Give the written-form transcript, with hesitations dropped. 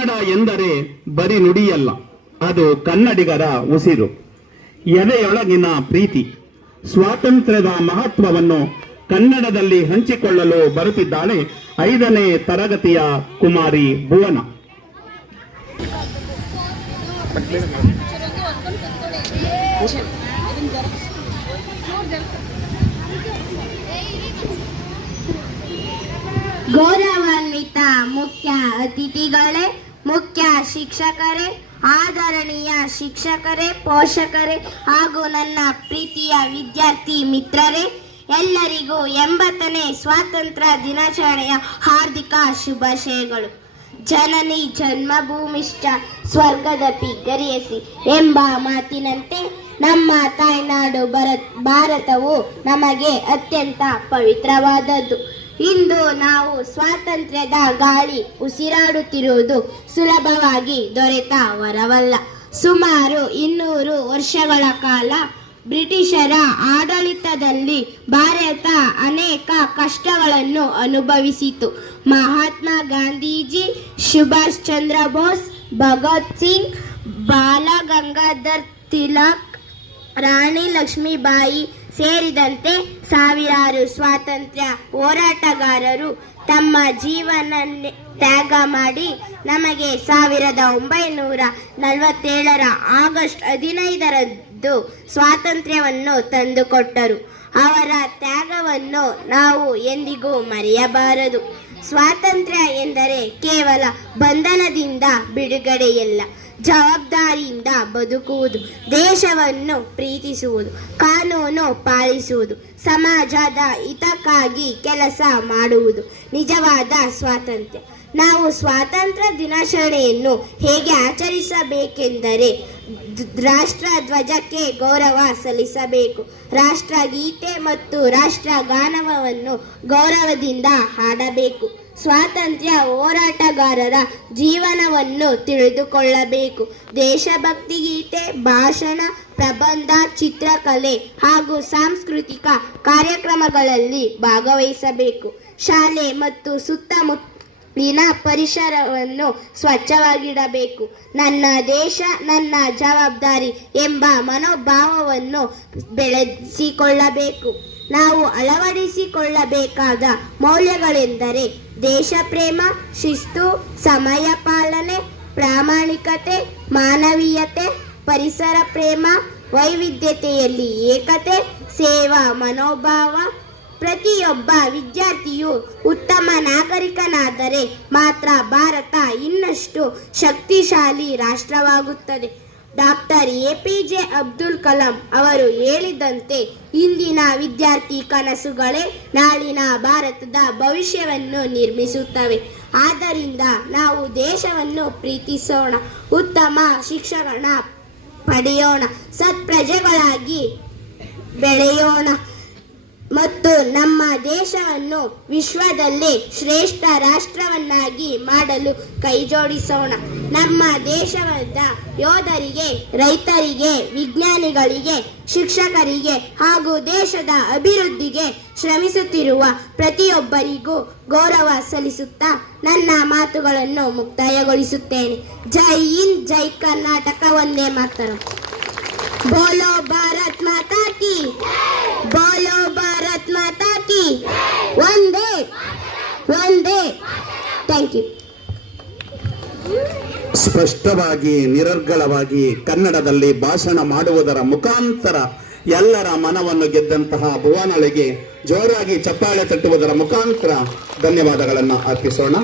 ಕನ್ನಡ ಎಂದರೆ ಬರಿ ನುಡಿಯಲ್ಲ, ಅದು ಕನ್ನಡಿಗರ ಉಸಿರು, ಎದೆಯೊಳಗಿನ ಪ್ರೀತಿ. ಸ್ವಾತಂತ್ರ್ಯದ ಮಹತ್ವವನ್ನು ಕನ್ನಡದಲ್ಲಿ ಹಂಚಿಕೊಳ್ಳಲು ಬರುತ್ತಿದ್ದಾಳೆ 5ನೇ ತರಗತಿಯ ಕುಮಾರಿ ಭುವನ. ಗೌರವಾನ್ವಿತ ಮುಖ್ಯ ಅತಿಥಿಗಳೇ, ಮುಖ್ಯ ಶಿಕ್ಷಕರೇ, ಆದರಣೀಯ ಶಿಕ್ಷಕರೇ, ಪೋಷಕರೇ ಹಾಗೂ ನನ್ನ ಪ್ರೀತಿಯ ವಿದ್ಯಾರ್ಥಿ ಮಿತ್ರರೇ, ಎಲ್ಲರಿಗೂ 80ನೇ ಸ್ವಾತಂತ್ರ್ಯ ದಿನಾಚರಣೆಯ ಹಾರ್ದಿಕ ಶುಭಾಶಯಗಳು. ಜನನಿ ಜನ್ಮಭೂಮಿಶ್ಚ ಸ್ವರ್ಗದಪಿ ಗರಿಯಸಿ ಎಂಬ ಮಾತಿನಂತೆ ನಮ್ಮ ತಾಯ್ನಾಡು ಭಾರತವು ನಮಗೆ ಅತ್ಯಂತ ಪವಿತ್ರವಾದದ್ದು. ಇಂದು ನಾವು ಸ್ವಾತಂತ್ರ್ಯದ ಗಾಳಿ ಉಸಿರಾಡುತ್ತಿರುವುದು ಸುಲಭವಾಗಿ ದೊರೆತ ವರವಲ್ಲ. ಸುಮಾರು 200 ವರ್ಷಗಳ ಕಾಲ ಬ್ರಿಟಿಷರ ಆಡಳಿತದಲ್ಲಿ ಭಾರತ ಅನೇಕ ಕಷ್ಟಗಳನ್ನು ಅನುಭವಿಸಿತು. ಮಹಾತ್ಮ ಗಾಂಧೀಜಿ, ಸುಭಾಷ್ ಚಂದ್ರ ಬೋಸ್, ಭಗತ್ ಸಿಂಗ್, ಬಾಲ ಗಂಗಾಧರ್ ತಿಲಕ್, ರಾಣಿ ಲಕ್ಷ್ಮೀಬಾಯಿ ಸೇರಿದಂತೆ ಸಾವಿರಾರು ಸ್ವಾತಂತ್ರ್ಯ ಹೋರಾಟಗಾರರು ತಮ್ಮ ಜೀವನ ತ್ಯಾಗ ಮಾಡಿ ನಮಗೆ 1947ರ ಆಗಸ್ಟ್ 15ರಂದು ಸ್ವಾತಂತ್ರ್ಯವನ್ನು ತಂದುಕೊಟ್ಟರು. ಅವರ ತ್ಯಾಗವನ್ನು ನಾವು ಎಂದಿಗೂ ಮರೆಯಬಾರದು. ಸ್ವಾತಂತ್ರ್ಯ ಎಂದರೆ ಕೇವಲ ಬಂಧನದಿಂದ ಬಿಡುಗಡೆಯಲ್ಲ, ಜವಾಬ್ದಾರಿಯಿಂದ ಬದುಕುವುದು, ದೇಶವನ್ನು ಪ್ರೀತಿಸುವುದು, ಕಾನೂನು ಪಾಲಿಸುವುದು, ಸಮಾಜದ ಹಿತಕ್ಕಾಗಿ ಕೆಲಸ ಮಾಡುವುದು ನಿಜವಾದ ಸ್ವಾತಂತ್ರ್ಯ. ನಾವು ಸ್ವಾತಂತ್ರ್ಯ ದಿನಾಚರಣೆಯನ್ನು ಹೇಗೆ ಆಚರಿಸಬೇಕೆಂದರೆ ರಾಷ್ಟ್ರ ಧ್ವಜಕ್ಕೆ ಗೌರವ ಸಲ್ಲಿಸಬೇಕು, ರಾಷ್ಟ್ರಗೀತೆ ಮತ್ತು ರಾಷ್ಟ್ರಗಾನವನ್ನು ಗೌರವದಿಂದ ಹಾಡಬೇಕು, ಸ್ವಾತಂತ್ರ್ಯ ಹೋರಾಟಗಾರರ ಜೀವನವನ್ನು ತಿಳಿದುಕೊಳ್ಳಬೇಕು, ದೇಶಭಕ್ತಿ ಗೀತೆ, ಭಾಷಣ, ಪ್ರಬಂಧ, ಚಿತ್ರಕಲೆ ಹಾಗೂ ಸಾಂಸ್ಕೃತಿಕ ಕಾರ್ಯಕ್ರಮಗಳಲ್ಲಿ ಭಾಗವಹಿಸಬೇಕು. ಶಾಲೆ ಮತ್ತು ಸುತ್ತಮುತ್ತಲಿನ ಪರಿಸರವನ್ನು ಸ್ವಚ್ಛವಾಗಿಡಬೇಕು. ನನ್ನ ದೇಶ ನನ್ನ ಜವಾಬ್ದಾರಿ ಎಂಬ ಮನೋಭಾವವನ್ನು ಬೆಳೆಸಿಕೊಳ್ಳಬೇಕು. ನಾವು ಅಳವಡಿಸಿಕೊಳ್ಳಬೇಕಾದ ಮೌಲ್ಯಗಳೆಂದರೆ ದೇಶ ಪ್ರೇಮ, ಶಿಸ್ತು, ಸಮಯ ಪಾಲನೆ, ಪ್ರಾಮಾಣಿಕತೆ, ಮಾನವೀಯತೆ, ಪರಿಸರ ಪ್ರೇಮ, ವೈವಿಧ್ಯತೆಯಲ್ಲಿ ಏಕತೆ, ಸೇವಾ ಮನೋಭಾವ. ಪ್ರತಿಯೊಬ್ಬ ವಿದ್ಯಾರ್ಥಿಯು ಉತ್ತಮ ನಾಗರಿಕನಾದರೆ ಮಾತ್ರ ಭಾರತ ಇನ್ನಷ್ಟು ಶಕ್ತಿಶಾಲಿ ರಾಷ್ಟ್ರವಾಗುತ್ತದೆ. ಡಾಕ್ಟರ್ APJ ಅಬ್ದುಲ್ ಕಲಾಂ ಅವರು ಹೇಳಿದಂತೆ ಇಂದಿನ ವಿದ್ಯಾರ್ಥಿ ಕನಸುಗಳೇ ನಾಳಿನ ಭಾರತದ ಭವಿಷ್ಯವನ್ನು ನಿರ್ಮಿಸುತ್ತವೆ. ಆದ್ದರಿಂದ ನಾವು ದೇಶವನ್ನು ಪ್ರೀತಿಸೋಣ, ಉತ್ತಮ ಶಿಕ್ಷಣ ಪಡೆಯೋಣ, ಸತ್ಪ್ರಜೆಗಳಾಗಿ ಬೆಳೆಯೋಣ ಮತ್ತು ನಮ್ಮ ದೇಶವನ್ನು ವಿಶ್ವದಲ್ಲೇ ಶ್ರೇಷ್ಠ ರಾಷ್ಟ್ರವನ್ನಾಗಿ ಮಾಡಲು ಕೈಜೋಡಿಸೋಣ. ನಮ್ಮ ದೇಶದ ಯೋಧರಿಗೆ, ರೈತರಿಗೆ, ವಿಜ್ಞಾನಿಗಳಿಗೆ, ಶಿಕ್ಷಕರಿಗೆ ಹಾಗೂ ದೇಶದ ಅಭಿವೃದ್ಧಿಗೆ ಶ್ರಮಿಸುತ್ತಿರುವ ಪ್ರತಿಯೊಬ್ಬರಿಗೂ ಗೌರವ ಸಲ್ಲಿಸುತ್ತಾ ನನ್ನ ಮಾತುಗಳನ್ನು ಮುಕ್ತಾಯಗೊಳಿಸುತ್ತೇನೆ. ಜೈ ಹಿಂದ್, ಜೈ ಕರ್ನಾಟಕ, ವಂದೇ ಮಾತರಂ. ಬೋಲೋ ಭಾರತ್ ಮಾತಾ ಕಿ, ಬೋಲೋ ಭಾರತ್ ಮಾತಾ ಕಿ, ವಂದೇ ವಂದೇ. Thank you. ಸ್ಪಷ್ಟವಾಗಿ ನಿರರ್ಗಳವಾಗಿ ಕನ್ನಡದಲ್ಲಿ ಭಾಷಣ ಮಾಡುವುದರ ಮುಖಾಂತರ ಎಲ್ಲರ ಮನವನ್ನು ಗೆದ್ದಂತಹ ಭುವನಳಿಗೆ ಜೋರಾಗಿ ಚಪ್ಪಾಳೆ ತಟ್ಟುವುದರ ಮುಖಾಂತರ ಧನ್ಯವಾದಗಳನ್ನು ಅರ್ಪಿಸೋಣ.